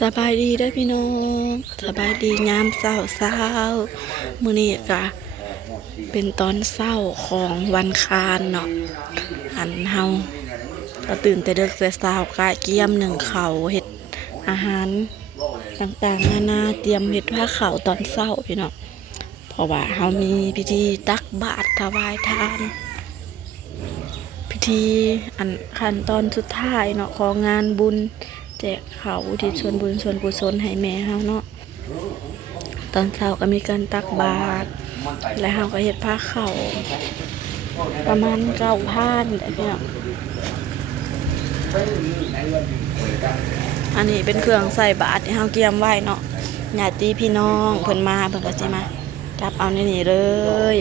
สบายดีได้พี่น้องสบายดียามเช้ามื้อนี้ก็เป็นตอนเช้าของวันคารเนาะอันเฮาก็ตื่นแต่ดึกแต่เช้ากะเกียมหนึ่งข้าวเฮ็ดอาหารต่างๆนานาเตรียมเฮ็ดผ้าขาวตอนเช้าพี่น้องเพราะว่าเฮามีพิธีตักบาตรถวายทานพิธีอันขั้นตอนสุดท้ายเนาะของงานบุญแจกเขาวที่ส่วนบุญส่วนกุศลให้แม่เฮาเนาะตอนเช้าก็มีการตักบาตรและเฮาก็เฮ็ดผ้าขาวประมาณ9,000เนี่ยอันนี้เป็นเครื่องใส่บาตรที่เฮาเตรียมไว้เนาะญาติพี่น้องเพิ่นมาเพิ่นก็สิมาจับเอาในนี้เลย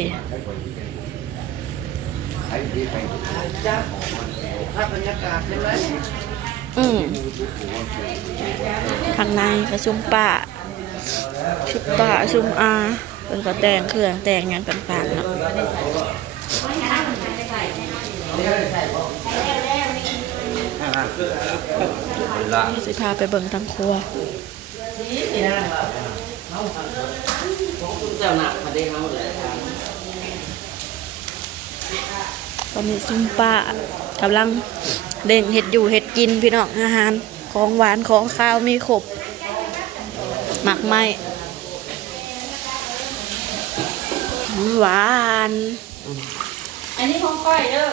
ข้างในก็ชุมป้าชุมอาเป็นก็แต่งเครื่องแต่งงานต่างๆเนาะสิพาไปเบิ่งทางครัวตอนนี้ซุมป้ากำลังเด่งเห็ดอยู่เห็ดกินพี่น้องอาหารของหวานของข้าวมีครบหมักไม้หวานอันนี้ของก้อยเด้อ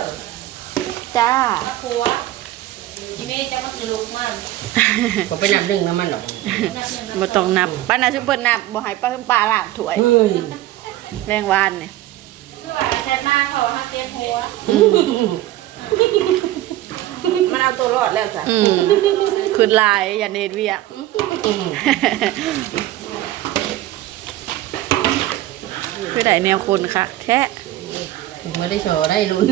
จ้าครัวอีเมย์จะมาสรุปมัน ก็ไปนับหนึ่งน้ำมันหรอกบ่ต้องนับป้านาชุมเพิ่นนับบ่ให้ป้าเพิ่นปลาล้างถ้วยแรงหวานเนี่ยคือว่าแทนหน้าเขาฮักเตียนหัวมันเอาตัวรอดแล้วจ้ะขึ้นลายอย่าเนตเวียคือได้แนวคนค่ะแค่ไม่ได้โชว์ได้ลุ้น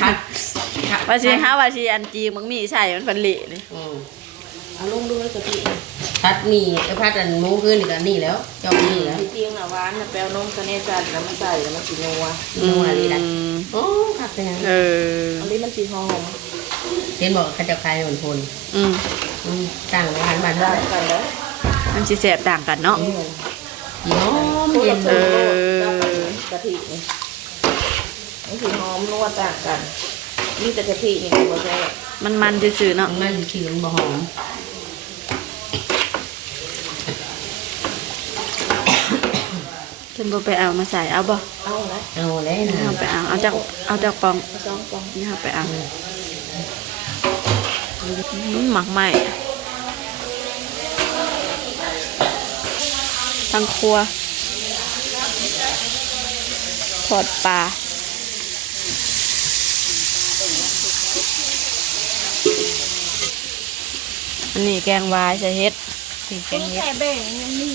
คัดว่าชีอันจีมึงมีใช่มันฟันเละเลยเอาลงดูให้สติพัดมีไอ้พัดอันมูขึ้นอีกอันนี่แล้วเจ้านี่แล้วจริงนะหวานแปลวนมเนจัดแล้วมันใส่แล้วมันสีนัวอะไรดันโอ้คัดไปยังอันนี้มันสีหอมเห็นบอกเขาจะคลายเหมือนพลต่างกันมาเท่ากันแล้วมันสีแสบต่างกันเนาะน้อมเย็นกะทิมันสีหอมนัวต่างกันนี่แต่กะทินี่ก็บ่ใช่มันซื่อๆเนาะมันชื่อมันบ่หอมเพิ่นบ่ไปเอามาใส่เอาบ่เอานะเอาไปเอาจากปองนี่เอาไปเอาหมักใหม่ทางครัวทอดปลาอันนี้แกงวายใส่เฮ็ดแกงเฮ็ดแค่เบ่งนี่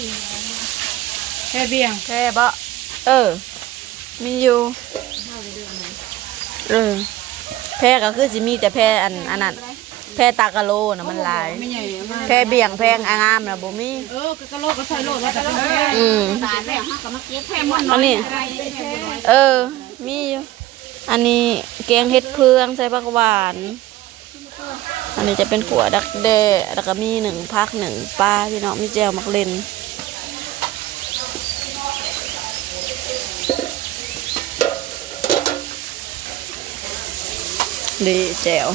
แค่เบี้ยงแค่บะมีอยู่แพร่ก็คือจะมีแต่แพร่อันนั้นแพร่ตากะโลนะมันลายแพร่เบี้ยงแพร่งามนะบ่มีกะโลก็ใส่โลแล้วแต่ตาแล้วฮะก็มาเก็บแพร่หมดอันนี้มีอยู่อันนี้แกงเฮ็ดเพืองใส่ผักหวานอันนี้จะเป็นขัวดักแด้แล้วก็มี1 ผัก 1 ปลาพี่น้องมีแจ่วมักเล่นดีแจ่ว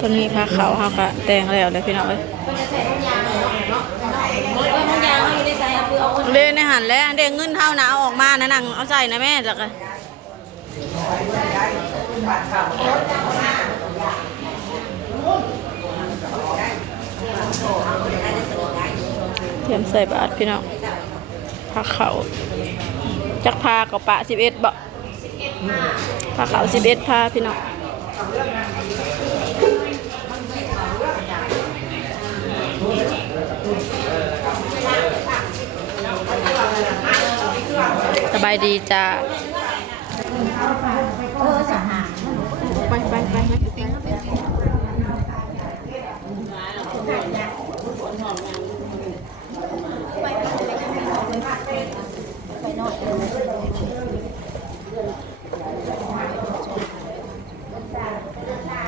ตอนนี้พาเขาค่ะแต่งแล้วเลยพี่น้องเล่นในหันแล้วเด็กเงินเท่าหนาวออกมานะนังเอาใส่นะแม่แล้วกันเตรียมใส่บาตรพี่น้องพาเขาจักพากับปะ11บ่พาเขา11พาพี่น้องสบายดีจ้าไป จ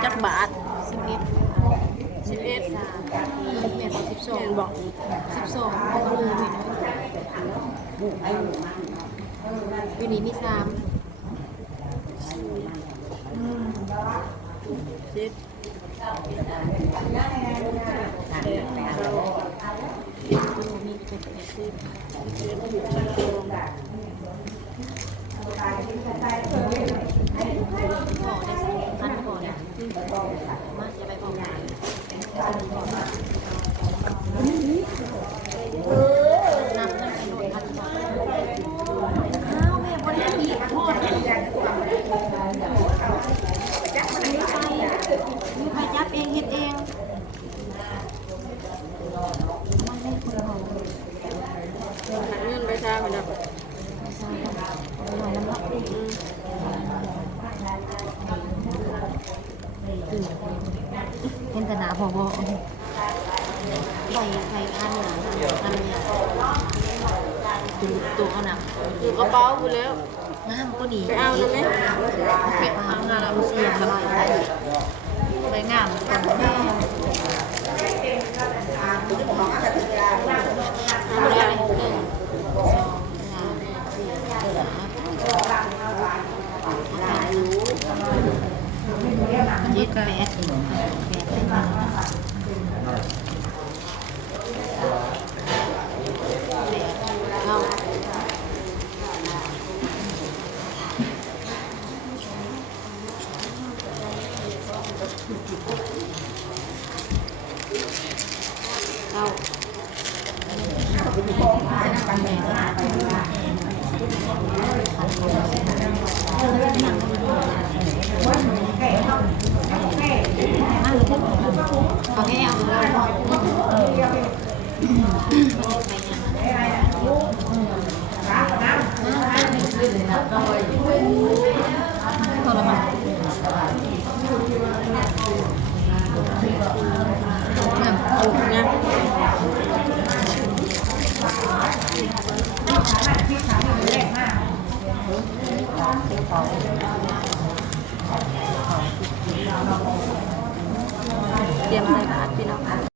ักบาท 11 แม่บอก12บอก12เอาเลยอยู่นี่มี3 ไปจับเองเฮ็ดเองเงินไปซ่ามันดอก เห็นแต่หนาพอบ่ใบอันหนาอันเนี่ยตัวเอาหนัก อยู่กระเป๋าไปแล้ว งามก็ดี ไปเอาแล้วไหม ไปเอางานเราเสียครับใบงามก่อนแม่ เอาไปเลย ยึดแปดเข้าเขาให้เอาทรมาน